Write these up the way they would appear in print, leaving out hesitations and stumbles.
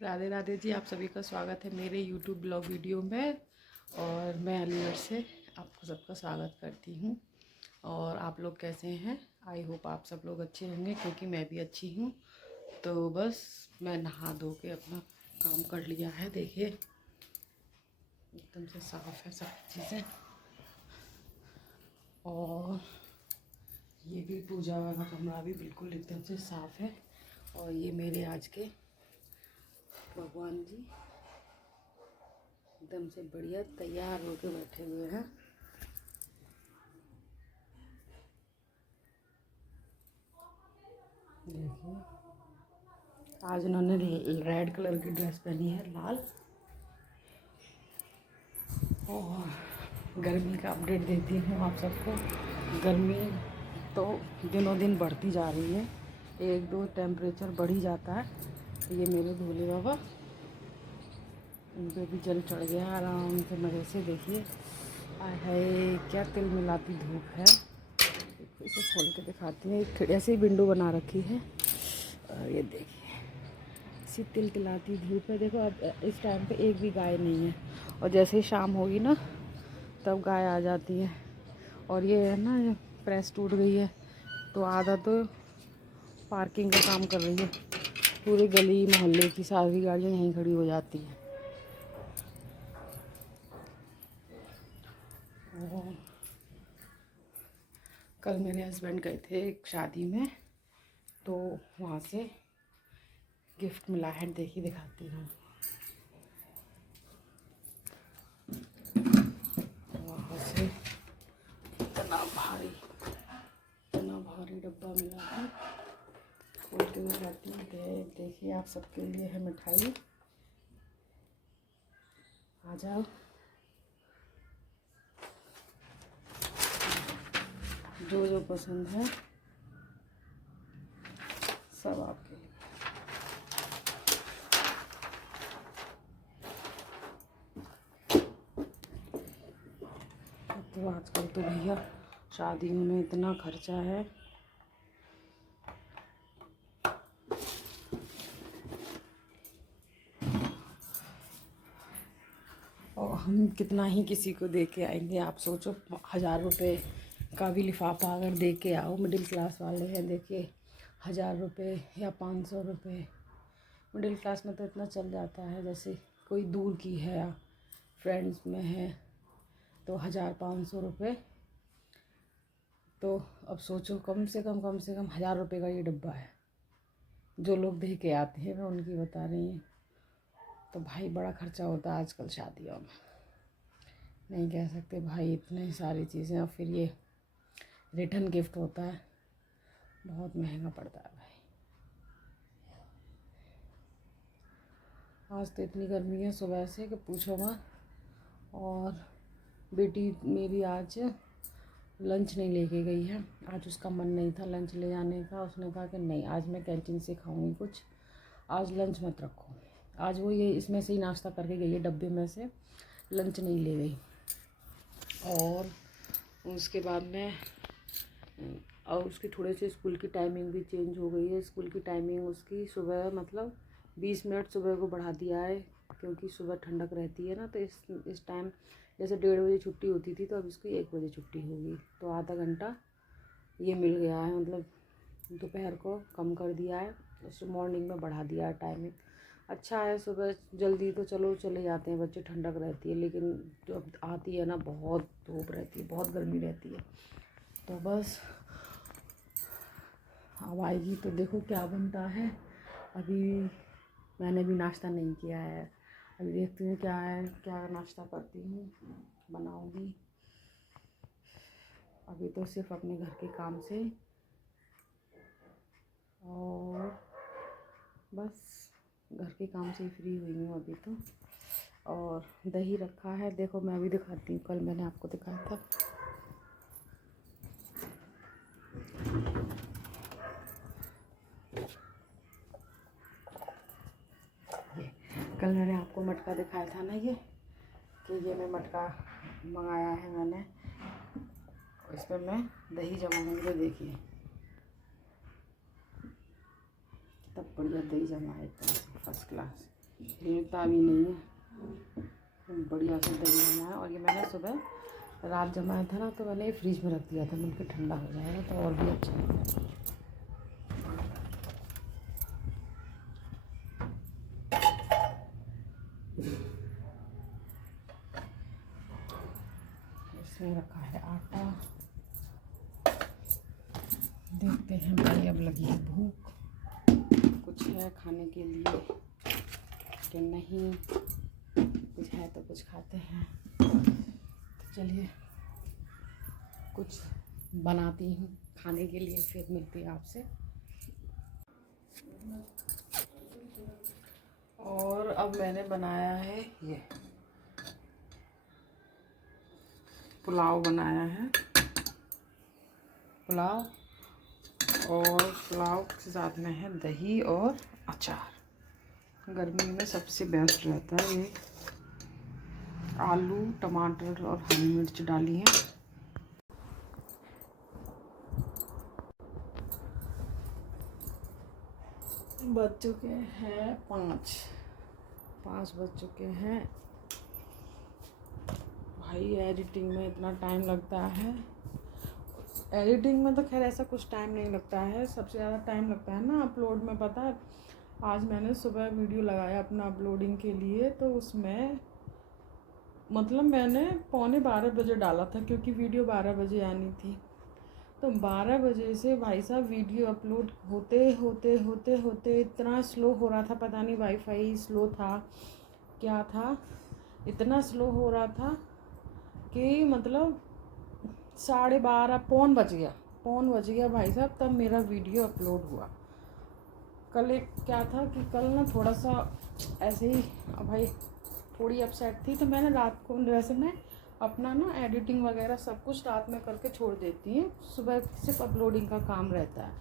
राधे राधे जी, आप सभी का स्वागत है मेरे YouTube ब्लॉग वीडियो में। और मैं अलीगढ़ से आपको सबका स्वागत करती हूँ। और आप लोग कैसे हैं? आई होप आप सब लोग अच्छे होंगे, क्योंकि मैं भी अच्छी हूँ। तो बस मैं नहा धो के अपना काम कर लिया है। देखिए एकदम से साफ़ है सब चीज़ें। और ये भी पूजा वाला कमरा भी बिल्कुल एकदम से साफ़ है। और ये मेरे आज के भगवान जी एकदम से बढ़िया तैयार होके बैठे हुए हैं। देखिए आज उन्होंने रेड कलर की ड्रेस पहनी है, लाल। और गर्मी का अपडेट देती हूँ आप सबको। गर्मी तो दिनों दिन बढ़ती जा रही है, एक दो टेम्परेचर बढ़ ही जाता है। ये मेरे भोले बाबा, इन पे भी जल चढ़ गया आराम से मज़े से। देखिए है क्या तिल मिलाती धूप है। इसे खोल के दिखाती हैं। एक ऐसे ही विंडो बना रखी है। और ये देखिए इसी तिल तिलाती धूप है। देखो अब इस टाइम पे एक भी गाय नहीं है, और जैसे ही शाम होगी ना तब गाय आ जाती है। और ये है ना, ये प्रेस टूट गई है तो आधा तो पार्किंग का काम कर रही है। पूरी गली मोहल्ले की सारी गाड़ियाँ यहीं खड़ी हो जाती हैं। और कल मेरे हस्बैंड गए थे एक शादी में, तो वहाँ से गिफ्ट मिला है। देखिए दिखाती हूँ। वहाँ से इतना भारी डब्बा मिला है। खोल के दिखाती हूँ। देखिए आप सबके लिए है मिठाई। आ जाओ, जो जो पसंद है सब आपके लिए। तो आजकल तो भैया शादियों में इतना खर्चा है। और हम कितना ही किसी को दे के आएंगे। आप सोचो 1000 रुपये का भी लिफाफा अगर दे के आओ, मिडिल क्लास वाले हैं, देखिए 1000 रुपये या 500 रुपये। मिडिल क्लास में तो इतना चल जाता है। जैसे कोई दूर की है या फ्रेंड्स में है तो 1000-500 रुपये। तो अब सोचो कम से कम 1000 रुपये का ये डब्बा है। जो लोग दे के आते हैं मैं उनकी बता रही हूँ। तो भाई बड़ा खर्चा होता है आजकल शादियों में। नहीं कह सकते भाई इतनी सारी चीज़ें, और फिर ये रिटर्न गिफ्ट होता है, बहुत महंगा पड़ता है भाई। आज तो इतनी गर्मी है सुबह से कि पूछो मत। और बेटी मेरी आज लंच नहीं लेके गई है। आज उसका मन नहीं था लंच ले जाने का। उसने कहा कि नहीं आज मैं कैंटीन से खाऊंगी कुछ, आज लंच मत रखो। आज वो ये इसमें से ही नाश्ता करके गई है, डब्बे में से लंच नहीं ले गई। और उसके बाद में और उसकी थोड़े से स्कूल की टाइमिंग भी चेंज हो गई है। स्कूल की टाइमिंग उसकी सुबह मतलब 20 मिनट सुबह को बढ़ा दिया है, क्योंकि सुबह ठंडक रहती है ना। तो इस टाइम जैसे 1:30 बजे छुट्टी होती थी, तो अब इसकी 1 बजे छुट्टी होगी। तो आधा घंटा ये मिल गया है, मतलब दोपहर को कम कर दिया है, उस मॉर्निंग में बढ़ा दिया है टाइमिंग। अच्छा है, सुबह जल्दी तो चलो चले जाते हैं बच्चे, ठंडक रहती है। लेकिन जब आती है ना बहुत धूप रहती है, बहुत गर्मी रहती है। तो बस अब आएगी तो देखो क्या बनता है। अभी मैंने भी नाश्ता नहीं किया है। अभी देखती हूँ क्या है, क्या नाश्ता करती हूँ, बनाऊँगी। अभी तो सिर्फ अपने घर के काम से और बस घर के काम से ही फ्री हुई हूँ अभी तो। और दही रखा है, देखो मैं भी दिखाती हूँ। कल मैंने आपको दिखाया था। कल मैंने आपको मटका दिखाया था ना, ये कि ये मैं मटका मंगाया है मैंने। इसमें मैं दही जमाऊंगी। तो देखिए कितना बढ़िया दही जमा है, एकदम फर्स्ट क्लास। हिलता भी नहीं है, बढ़िया से दही जमाया। और ये मैंने सुबह रात जमाया था ना, तो मैंने ये फ्रिज में रख दिया था, मिलकर ठंडा हो जाएगा तो और भी अच्छा है। इसमें रखा है आटा। देखते हैं भाई, अब लगी है भूख, कुछ है खाने के लिए कि नहीं, कुछ है तो कुछ खाते हैं। तो चलिए कुछ बनाती हूँ खाने के लिए, फिर मिलती है आपसे। और अब मैंने बनाया है ये पुलाव बनाया है, पुलाव, और पुलाव के साथ में है दही और अचार। गर्मी में सबसे बेस्ट रहता है ये। आलू, टमाटर और हरी मिर्च डाली है। बज चुके हैं 5 बज चुके हैं। भाई एडिटिंग में इतना टाइम लगता है। एडिटिंग में तो खैर ऐसा कुछ टाइम नहीं लगता है, सबसे ज़्यादा टाइम लगता है ना अपलोड में। पता है, आज मैंने सुबह वीडियो लगाया अपना अपलोडिंग के लिए, तो उसमें मतलब मैंने 11:45 बजे डाला था, क्योंकि वीडियो 12 बजे आनी थी। तो 12 बजे से भाई साहब वीडियो अपलोड होते होते होते होते इतना स्लो हो रहा था, पता नहीं वाईफाई स्लो था क्या था, इतना स्लो हो रहा था कि मतलब 12:30 पौन बज गया भाई साहब, तब मेरा वीडियो अपलोड हुआ। कल एक क्या था कि कल ना थोड़ा सा ऐसे ही भाई थोड़ी अपसेट थी, तो मैंने रात को, वैसे मैं अपना ना एडिटिंग वगैरह सब कुछ रात में करके छोड़ देती हूँ, सुबह सिर्फ अपलोडिंग का काम रहता है।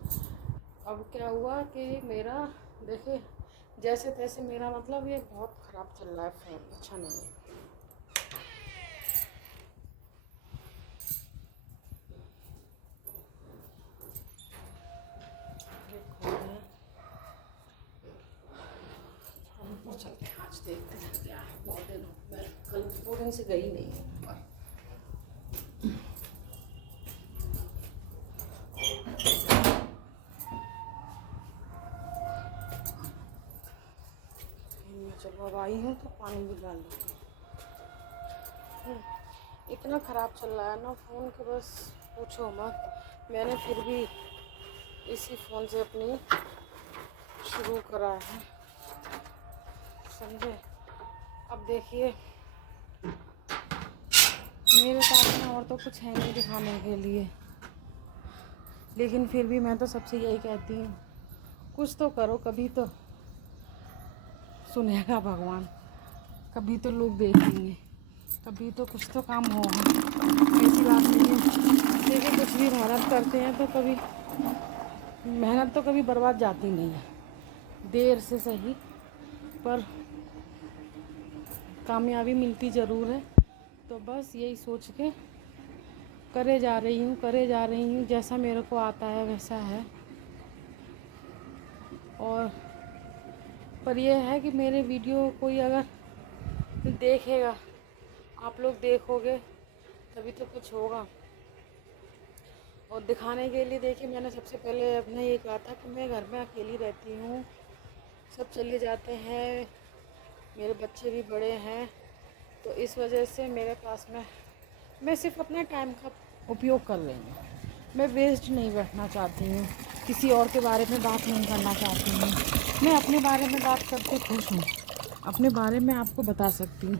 अब क्या हुआ कि मेरा देखिए जैसे तैसे मेरा मतलब ये बहुत ख़राब चल रहा है फ़ोन, अच्छा नहीं है। चलते हैं आज, देखते हैं क्या है। बहुत दिन मैं कल 2 दिन से गई नहीं हूँ ऊपर। चलो अब आई हूँ तो पानी भी डाल दूँगी। इतना ख़राब चल रहा है ना फ़ोन के, बस पूछो मत। मैंने फिर भी इसी फ़ोन से अपनी शुरू करा है, समझे। अब देखिए मेरे पास में और तो कुछ है नहीं दिखाने के लिए, लेकिन फिर भी मैं तो सबसे यही कहती हूँ, कुछ तो करो, कभी तो सुनेगा भगवान, कभी तो लोग देखेंगे, कभी तो कुछ तो काम होगा। ऐसी बात नहीं है, देखिए कुछ भी मेहनत करते हैं तो कभी मेहनत तो कभी बर्बाद जाती नहीं है, देर से सही पर कामयाबी मिलती ज़रूर है। तो बस यही सोच के करे जा रही हूँ, जैसा मेरे को आता है वैसा है। और पर यह है कि मेरे वीडियो कोई अगर देखेगा, आप लोग देखोगे तभी तो कुछ होगा। और दिखाने के लिए देखिए मैंने सबसे पहले अपने ये कहा था कि मैं घर में अकेली रहती हूँ, सब चले जाते हैं, मेरे बच्चे भी बड़े हैं, तो इस वजह से मेरे पास में मैं सिर्फ अपने टाइम का उपयोग कर रही हूँ। मैं वेस्ट नहीं बैठना चाहती हूँ, किसी और के बारे में बात नहीं करना चाहती हूँ। मैं अपने बारे में बात करके खुश हूँ, अपने बारे में आपको बता सकती हूँ,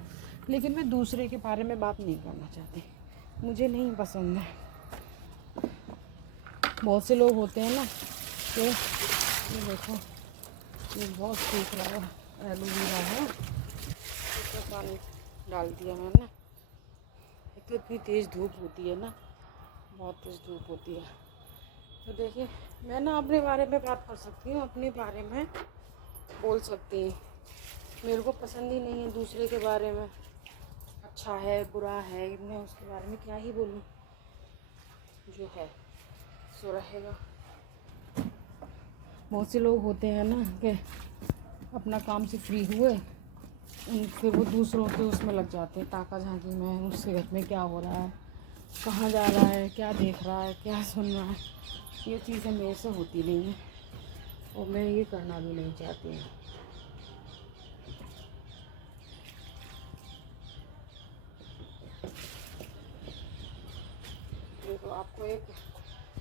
लेकिन मैं दूसरे के बारे में बात नहीं करना चाहती, मुझे नहीं पसंद है। बहुत से लोग होते हैं ना कि ये देखो ये बहुत सूख रहा है, एलोवेरा है, इसमें पानी डाल दिया मैंने। एक तो इतनी तेज़ धूप होती है ना, बहुत तेज़ धूप होती है। तो देखिए मैं ना अपने बारे में बात कर सकती हूँ, अपने बारे में बोल सकती हूँ। मेरे को पसंद ही नहीं है दूसरे के बारे में, अच्छा है बुरा है, मैं उसके बारे में क्या ही बोलूँ, जो है सो रहेगा। बहुत से लोग होते हैं ना कि अपना काम से फ्री हुए फिर वो दूसरों के उसमें लग जाते हैं, ताका झांकी में उसके घर में क्या हो रहा है, कहाँ जा रहा है, क्या देख रहा है, क्या सुन रहा है। ये चीज़ें मेरे से होती नहीं हैं और मैं ये करना भी नहीं चाहती हूँ। देखो आपको एक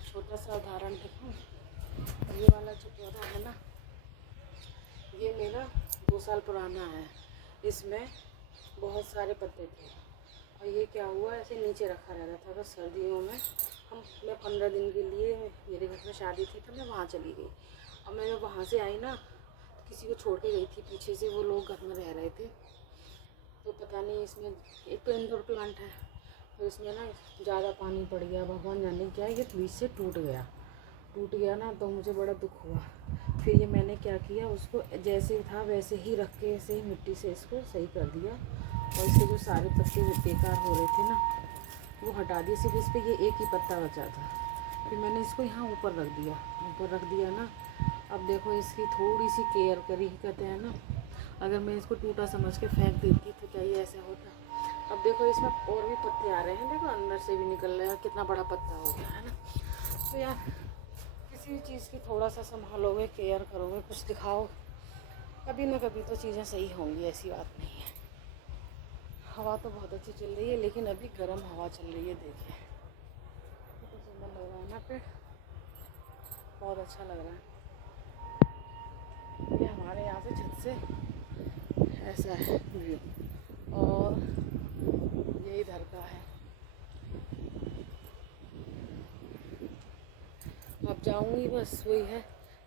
छोटा सा उदाहरण दिखाऊँ। ये वाला जो पौधा है ना, ये मेरा 2 साल पुराना है। इसमें बहुत सारे पत्ते थे और ये क्या हुआ, ऐसे नीचे रखा रहता था। तो सर्दियों में मैं 15 दिन के लिए, मेरे घर में शादी थी तो मैं वहाँ चली गई। और मैं जब वहाँ से आई ना, तो किसी को छोड़ के गई थी, पीछे से वो लोग घर में रह रहे थे। तो पता नहीं इसमें, एक तो इंडोर प्लांट है, तो इसमें ना ज़्यादा पानी पड़ गया, भगवान जाने क्या, ये बीच से टूट गया ना, तो मुझे बड़ा दुख हुआ। फिर ये मैंने क्या किया, उसको जैसे था वैसे ही रख के ऐसे ही मिट्टी से इसको सही कर दिया और इसके जो सारे पत्ते बेकार हो रहे थे ना वो हटा दिए। सिर्फ इस पर ये एक ही पत्ता बचा था। फिर मैंने इसको यहाँ ऊपर रख दिया ना। अब देखो इसकी थोड़ी सी केयर करी, कहते हैं ना, अगर मैं इसको टूटा समझ के फेंक देती तो क्या ये ऐसा होता। अब देखो इसमें और भी पत्ते आ रहे हैं, देखो अंदर से भी निकल रहा है, कितना बड़ा पत्ता हो गया है ना। तो यार किसी भी चीज़ की थोड़ा सा संभालोगे, केयर करोगे, कुछ दिखाओ, कभी ना कभी तो चीज़ें सही होंगी, ऐसी बात नहीं है। हवा तो बहुत अच्छी चल रही है, लेकिन अभी गर्म हवा चल रही है। देखिए तो सुंदर लग रहा है ना पेड़, बहुत अच्छा लग रहा है। ये हमारे यहाँ से छत से ऐसा है व्यू, और ये इधर का है। अब जाऊँगी, बस वही है,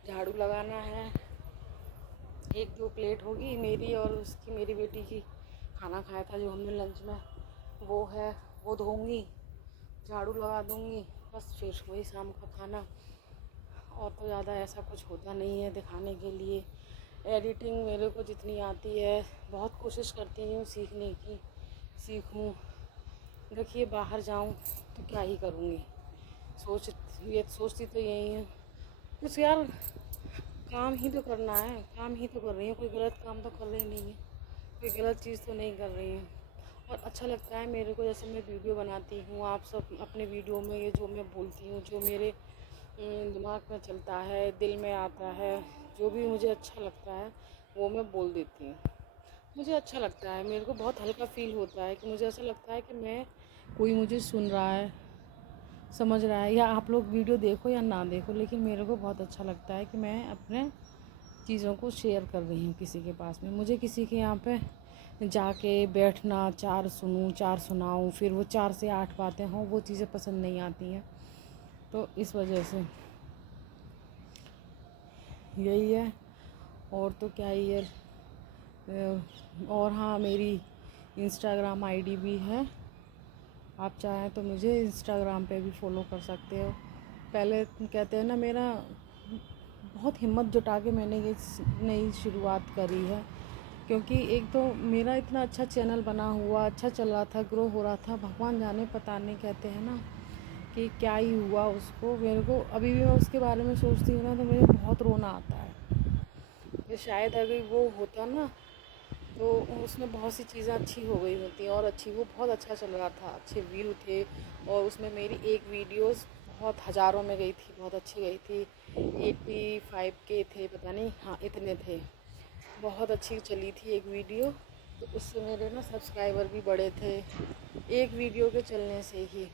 झाड़ू लगाना है। 1-2 प्लेट होगी मेरी और उसकी, मेरी बेटी की, खाना खाया था जो हमने लंच में, वो है, वो धोऊंगी, झाड़ू लगा दूंगी, बस फिर वही शाम का खाना। और तो ज़्यादा ऐसा कुछ होता नहीं है दिखाने के लिए। एडिटिंग मेरे को जितनी आती है, बहुत कोशिश करती हूँ सीखने की, सीखूँ। देखिए बाहर जाऊँ तो क्या ही करूँगी, सोचती तो यही हूँ कुछ यार, काम ही तो करना है, काम ही तो कर रही हूँ, कोई गलत काम तो कर रही नहीं है, कोई गलत चीज़ तो नहीं कर रही हूँ। और अच्छा लगता है मेरे को, जैसे मैं वीडियो बनाती हूँ, आप सब अपने वीडियो में ये जो मैं बोलती हूँ, जो मेरे दिमाग में चलता है, दिल में आता है, जो भी मुझे अच्छा लगता है वो मैं बोल देती हूँ। मुझे अच्छा लगता है, मेरे को बहुत हल्का फील होता है कि मुझे ऐसा लगता है कि मैं, कोई मुझे सुन रहा है, समझ रहा है। या आप लोग वीडियो देखो या ना देखो, लेकिन मेरे को बहुत अच्छा लगता है कि मैं अपने चीज़ों को शेयर कर रही हूँ किसी के पास में। मुझे किसी के यहाँ पे जाके बैठना, 4 सुनूँ, 4 सुनाऊँ, फिर वो 4 से 8 बातें हों, वो चीज़ें पसंद नहीं आती हैं। तो इस वजह से यही है, और तो क्या ही है। और हाँ, मेरी इंस्टाग्राम आईडी भी है, आप चाहें तो मुझे इंस्टाग्राम पे भी फॉलो कर सकते हो। पहले कहते हैं ना, मेरा बहुत हिम्मत जुटा के मैंने ये नई शुरुआत करी है, क्योंकि एक तो मेरा इतना अच्छा चैनल बना हुआ, अच्छा चल रहा था, ग्रो हो रहा था, भगवान जाने पता नहीं, कहते हैं ना कि क्या ही हुआ उसको। मेरे को अभी भी मैं उसके बारे में सोचती हूँ ना तो मुझे बहुत रोना आता है। तो शायद अगर वो होता ना तो उसमें बहुत सी चीज़ें अच्छी हो गई होती, और अच्छी, वो बहुत अच्छा चल रहा था, अच्छे व्यू थे, और उसमें मेरी एक वीडियोस बहुत हज़ारों में गई थी, बहुत अच्छी गई थी। 85 के थे, पता नहीं, हाँ इतने थे, बहुत अच्छी चली थी एक वीडियो। तो उससे मेरे ना सब्सक्राइबर भी बढ़े थे, एक वीडियो के चलने से ही।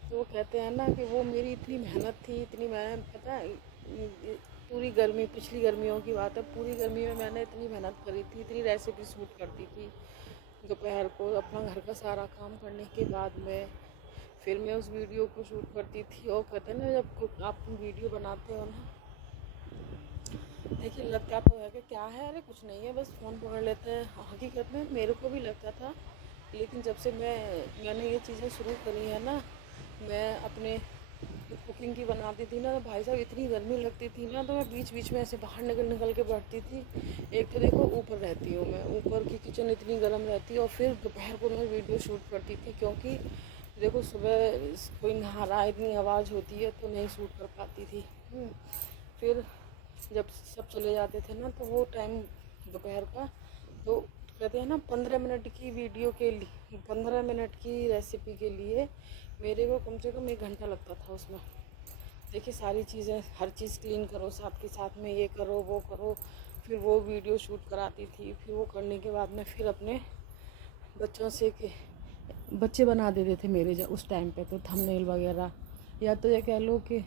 तो वो कहते हैं ना कि वो मेरी इतनी मेहनत थी, इतनी मेहनत, पता है पूरी गर्मी, पिछली गर्मियों की बात है, पूरी गर्मी में मैंने इतनी मेहनत करी थी, इतनी रेसिपी शूट करती थी दोपहर को, अपना घर का सारा काम करने के बाद में फिर मैं उस वीडियो को शूट करती थी। और कहते हैं ना, जब आप वीडियो बनाते हो ना, देखिए लगता तो है कि क्या है, अरे कुछ नहीं है, बस फ़ोन पकड़ लेते हैं, हकीकत में मेरे को भी लगता था। लेकिन जब से मैंने ये चीज़ें शुरू करी है ना, मैं अपने कुकिंग की बनाती थी ना, तो भाई साहब इतनी गर्मी लगती थी ना, तो मैं बीच बीच में ऐसे बाहर निकल के बैठती थी। एक तो देखो ऊपर रहती हूँ मैं, ऊपर की किचन इतनी गर्म रहती है, और फिर दोपहर को मैं वीडियो शूट करती थी, क्योंकि देखो सुबह कोई नहा रहा है, इतनी आवाज़ होती है तो नहीं शूट कर पाती थी। फिर जब सब चले जाते थे ना, तो वो टाइम दोपहर का, तो कहते हैं ना 15 मिनट की वीडियो के लिए, 15 मिनट की रेसिपी के लिए मेरे को कम से कम 1 घंटा लगता था उसमें। देखिए सारी चीज़ें, हर चीज़ क्लीन करो, साथ के साथ में ये करो वो करो, फिर वो वीडियो शूट कराती थी। फिर वो करने के बाद में फिर अपने बच्चों से के बच्चे बना देते थे मेरे उस टाइम पे तो थंबनेल वगैरह, या तो ये कह लो कि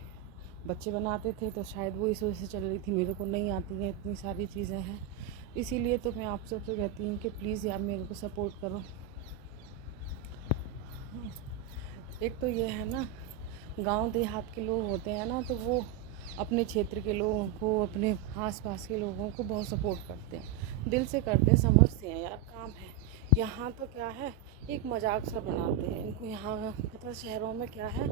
बच्चे बनाते थे, तो शायद वो इस वजह से चल रही थी। मेरे को नहीं आती हैं इतनी सारी चीज़ें हैं, इसीलिए तो मैं आप सबसे कहती हूँ कि प्लीज़ यार मेरे को सपोर्ट करो। एक तो ये है ना, गांव देहात के लोग होते हैं ना, तो वो अपने क्षेत्र के लोगों को, अपने आसपास के लोगों को बहुत सपोर्ट करते हैं, दिल से करते हैं, समझते हैं यार काम है। यहाँ तो क्या है, एक मजाक सा बनाते हैं इनको। यहाँ पता शहरों में क्या है,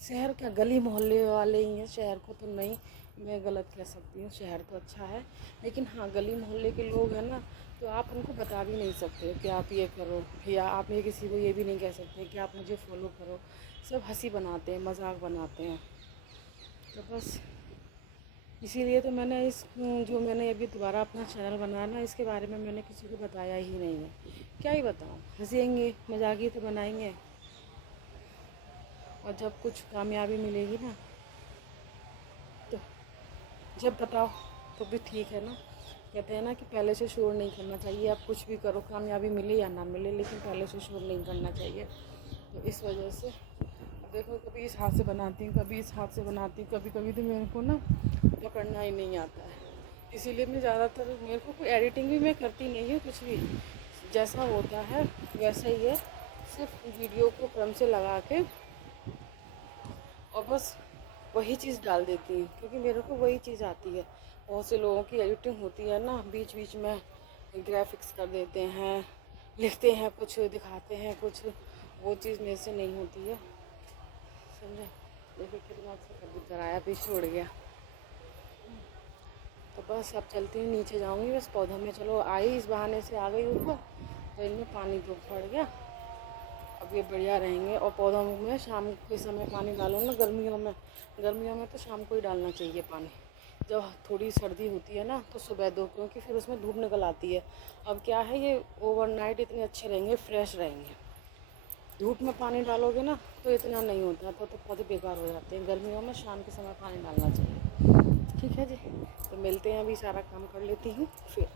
शहर क्या, गली मोहल्ले वाले ही हैं। शहर को तो नहीं, मैं गलत कह सकती हूँ, शहर तो अच्छा है, लेकिन हाँ गली मोहल्ले के लोग हैं ना, तो आप उनको बता भी नहीं सकते कि आप ये करो, या आप ये किसी को ये भी नहीं कह सकते कि आप मुझे फॉलो करो। सब हंसी बनाते हैं, मजाक बनाते हैं। तो बस इसीलिए तो मैंने जो मैंने अभी दोबारा अपना चैनल बनाया ना, इसके बारे में मैंने किसी को बताया ही नहीं है। क्या ही बताऊँ, हंसेंगे मजाक ही तो बनाएंगे। और जब कुछ कामयाबी मिलेगी ना, तो जब बताओ तो भी ठीक है ना। कहते हैं ना कि पहले से शोर नहीं करना चाहिए। आप कुछ भी करो, कामयाबी मिले या ना मिले, लेकिन पहले से शोर नहीं करना चाहिए। तो इस वजह से देखो, कभी इस हाथ से बनाती हूँ, कभी इस हाथ से बनाती हूँ, कभी कभी तो मेरे को ना पकड़ना ही नहीं आता है। इसीलिए मैं ज़्यादातर, मेरे को कोई एडिटिंग भी मैं करती नहीं हूँ, कुछ भी जैसा होता है वैसा ही है। सिर्फ वीडियो को क्रम से लगा के और बस वही चीज़ डाल देती हूँ, क्योंकि मेरे को वही चीज़ आती है। बहुत से लोगों की एडिटिंग होती है ना, बीच बीच में ग्राफिक्स कर देते हैं, लिखते हैं कुछ, दिखाते हैं कुछ, वो चीज़ मेरे से नहीं होती है, समझे। देखिए कितना अच्छा कबूतर आया, पीछे उड़ गया। तो बस अब चलती हूँ, नीचे जाऊँगी बस पौधों में। चलो आई, इस बहाने से आ गई ऊपर, तो इनमें पानी तो पड़ गया, अब ये बढ़िया रहेंगे। और पौधों में शाम के समय पानी डालो ना, गर्मियों में तो शाम को ही डालना चाहिए पानी। जब थोड़ी सर्दी होती है ना, तो सुबह दो, क्योंकि फिर उसमें धूप निकल आती है। अब क्या है, ये ओवरनाइट इतने अच्छे रहेंगे, फ्रेश रहेंगे। धूप में पानी डालोगे ना तो इतना नहीं होता, तो पौधे बेकार हो जाते हैं। गर्मियों में शाम के समय पानी डालना चाहिए। ठीक है जी, तो मिलते हैं, अभी सारा काम कर लेती हूँ फिर।